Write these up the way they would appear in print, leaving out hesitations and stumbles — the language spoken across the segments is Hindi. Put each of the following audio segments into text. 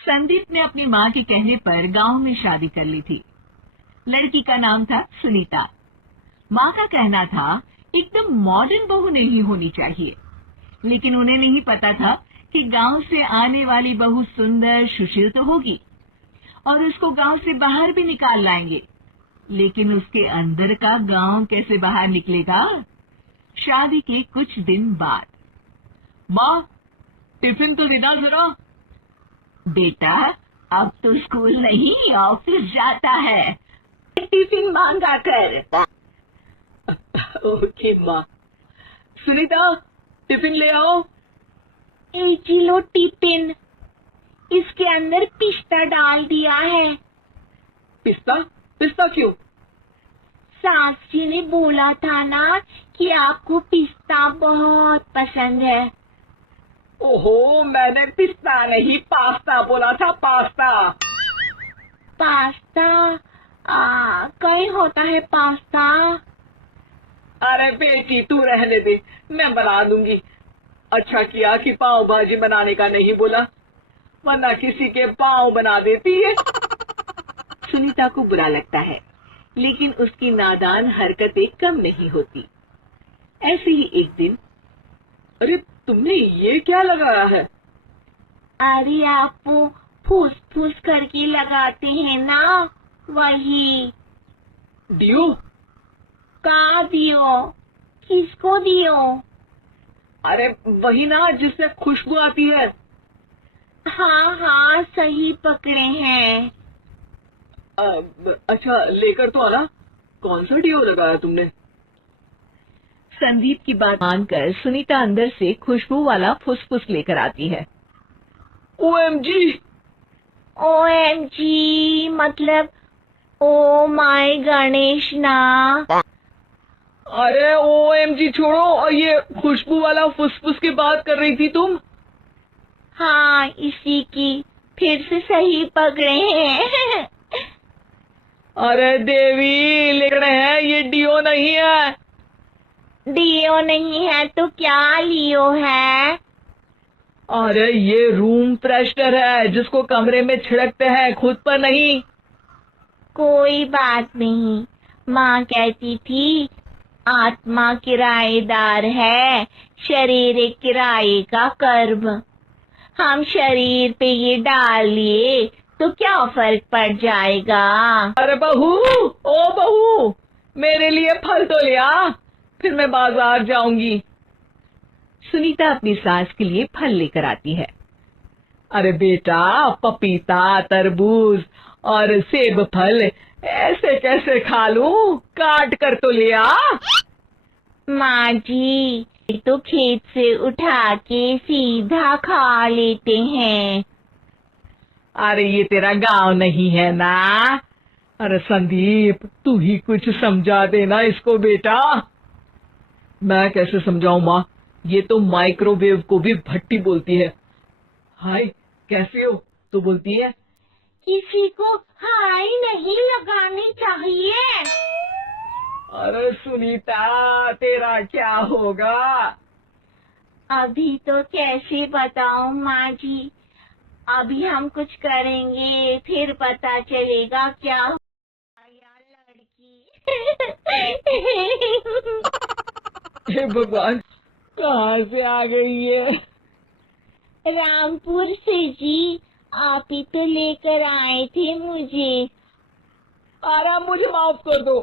संदीप ने अपनी माँ के कहने पर गांव में शादी कर ली थी। लड़की का नाम था सुनीता। माँ का कहना था एकदम मॉडर्न बहू नहीं होनी चाहिए, लेकिन उन्हें नहीं पता था कि गांव से आने वाली बहू सुंदर सुशील तो होगी और उसको गांव से बाहर भी निकाल लाएंगे, लेकिन उसके अंदर का गांव कैसे बाहर निकलेगा। शादी के कुछ दिन बाद, माँ टिफिन तो देना जरा। बेटा अब तो स्कूल नहीं ऑफिस जाता है, टिफिन मांगा कर। ओके माँ। सुनीता टिफिन ले आओ। एक किलो टिफिन, इसके अंदर पिस्ता डाल दिया है। पिस्ता? पिस्ता क्यों? सास जी ने बोला था ना कि आपको पिस्ता बहुत पसंद है। ओहो, मैंने पिस्ता नहीं पास्ता बोला था, पास्ता। पास्ता? कहीं होता है पास्ता? अरे बेटी तू रहने दे, मैं बना दूंगी। अच्छा किया कि पाव भाजी बनाने का नहीं बोला, वरना किसी के पाव बना देती है। सुनीता को बुरा लगता है, लेकिन उसकी नादान हरकतें कम नहीं होती। ऐसे ही एक दिन, अरे तुमने ये क्या लगाया है? अरे आप वो फूस फूस करके लगाते हैं ना, वही। डियो? कहाँ दियो? किसको दियो? अरे वही ना जिससे खुशबू आती है। हाँ हाँ सही पकड़े हैं। अच्छा लेकर तो आना। कौन सा डियो लगाया तुमने? संदीप की बात मानकर सुनीता अंदर से खुशबू वाला फुसफुस लेकर आती है। OMG! OMG मतलब ओ माय गणेश ना। अरे OMG छोड़ो, और ये खुशबू वाला फुसफुस की बात कर रही थी तुम? हाँ इसी की, फिर से सही पकड़े हैं। अरे देवी लिख रहे हैं, ये डियो नहीं है। डियो नहीं है तो क्या लियो है? अरे ये रूम फ्रेशनर है, जिसको कमरे में छिड़कते हैं, खुद पर नहीं। कोई बात नहीं, माँ कहती थी आत्मा किराएदार है, शरीर एक किराए का कर्म। हम शरीर पे ये डाल लिए तो क्या फर्क पड़ जाएगा। अरे बहू, ओ बहू, मेरे लिए फल तो ले आ, फिर मैं बाजार जाऊंगी। सुनीता अपनी सास के लिए फल लेकर आती है। अरे बेटा, पपीता, तरबूज और सेब फल ऐसे कैसे खा लूं? काट कर तो ले आ। माँ जी तो खेत से उठा के सीधा खा लेते हैं। अरे ये तेरा गांव नहीं है ना। अरे संदीप तू ही कुछ समझा देना इसको बेटा। मैं कैसे समझाऊं माँ, ये तो माइक्रोवेव को भी भट्टी बोलती है। हाय कैसे हो तो बोलती है। किसी को हाय नहीं लगानी चाहिए। अरे सुनीता तेरा क्या होगा? अभी तो कैसे बताऊं माँ जी, अभी हम कुछ करेंगे फिर पता चलेगा क्या या लड़की। हे भगवान, कहाँ से आ गई ये? रामपुर से जी, आप ही तो लेकर आए थे मुझे। अरे मुझे माफ कर दो।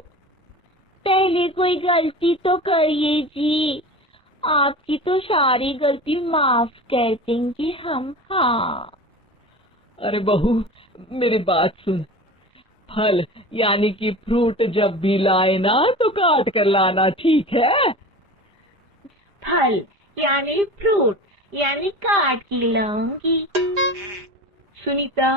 पहले कोई गलती तो करिए जी, आपकी तो सारी गलती माफ कर देंगे हम। हाँ अरे बहू मेरी बात सुन, फल यानी कि फ्रूट जब भी लाए ना तो काट कर लाना, ठीक है? फल यानी फ्रूट यानी काट के लाऊंगी। सुनीता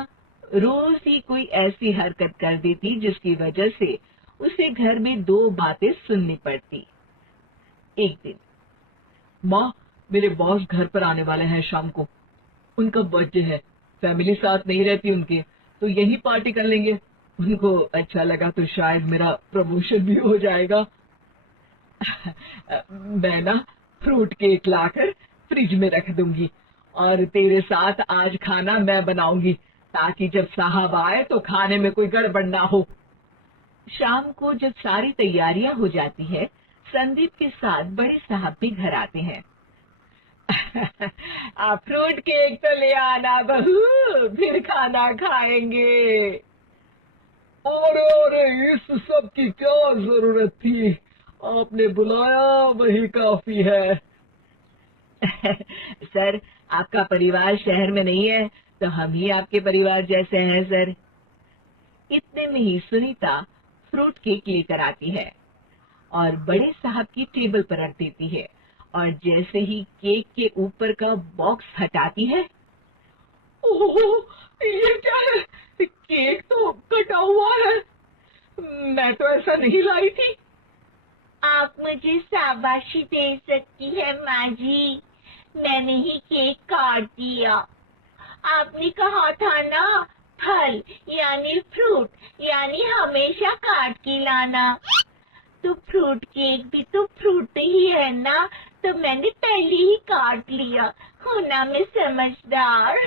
रोज ही कोई ऐसी हरकत कर देती जिसकी वजह से उसे घर में दो बातें सुननी पड़ती। एक दिन, माँ मेरे बॉस घर पर आने वाले हैं शाम को, उनका बर्थडे है, फैमिली साथ नहीं रहती उनके, तो यही पार्टी कर लेंगे। उनको अच्छा लगा तो शायद मेरा प्रमोशन भी हो जाएगा। मैं ना फ्रूट केक लाकर फ्रिज में रख दूंगी और तेरे साथ आज खाना मैं बनाऊंगी, ताकि जब साहब आए तो खाने में कोई गड़बड़ ना हो। शाम को जब सारी तैयारियां हो जाती है, संदीप के साथ बड़े साहब भी घर आते हैं। फ्रूट केक तो ले आना बहू, फिर खाना खाएंगे। अरे इस सब की क्या जरूरत थी, आपने बुलाया वही काफी है। सर, आपका परिवार शहर में नहीं है तो हम ही आपके परिवार जैसे हैं सर। इतने में ही सुनीता फ्रूट केक लेकर आती है और बड़े साहब की टेबल पर रख देती है, और जैसे ही केक के ऊपर का बॉक्स हटाती है, ओह, ये क्या है? केक तो कटा हुआ है, मैं तो ऐसा नहीं लाई थी। आप मुझे शाबाशी दे सकती है माँ जी, मैंने ही केक काट दिया। आपने कहा था ना, फल यानी फ्रूट यानी हमेशा काट के लाना, तो फ्रूट केक भी तो फ्रूट ही है ना, तो मैंने पहले ही काट लिया। हूँ ना मैं समझदार।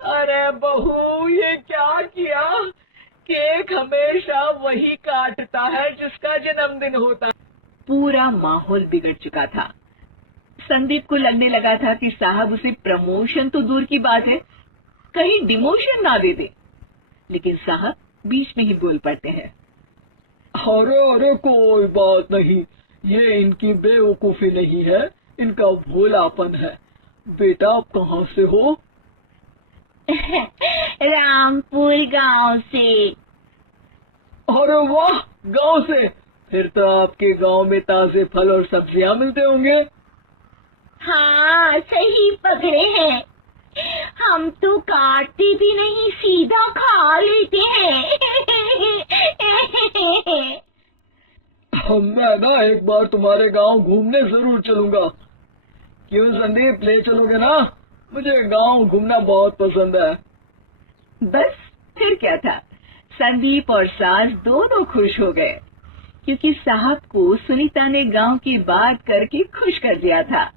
अरे बहू, ये क्या किया? केक हमेशा वही काटता है जिसका जन्मदिन होता है। पूरा माहौल बिगड़ चुका था। संदीप को लगने लगा था कि साहब उसे प्रमोशन तो दूर की बात है, कहीं डिमोशन ना दे दे, लेकिन साहब बीच में ही बोल पड़ते हैं। अरे कोई बात नहीं, ये इनकी बेवकूफी नहीं है, इनका भोलापन है। बेटा आप कहाँ से हो? रामपुर गांव से। अरे वाह, गांव से? फिर तो आपके गांव में ताजे फल और सब्जियां मिलते होंगे। हाँ, सही पकड़े हैं। हम तो काटते भी नहीं, सीधा खा लेते हैं। मैं ना एक बार तुम्हारे गांव घूमने जरूर चलूंगा। क्यों संदीप, ले चलोगे ना? मुझे गांव घूमना बहुत पसंद है। बस फिर क्या था, संदीप और सास दोनों खुश हो गए, क्योंकि साहब को सुनीता ने गांव की बात करके खुश कर दिया था।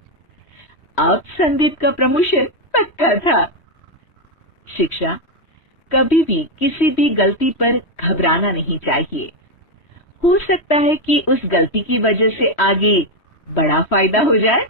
अब संदीप का प्रमोशन पक्का था। शिक्षा, कभी भी किसी भी गलती पर घबराना नहीं चाहिए। हो सकता है कि उस गलती की वजह से आगे बड़ा फायदा हो जाए।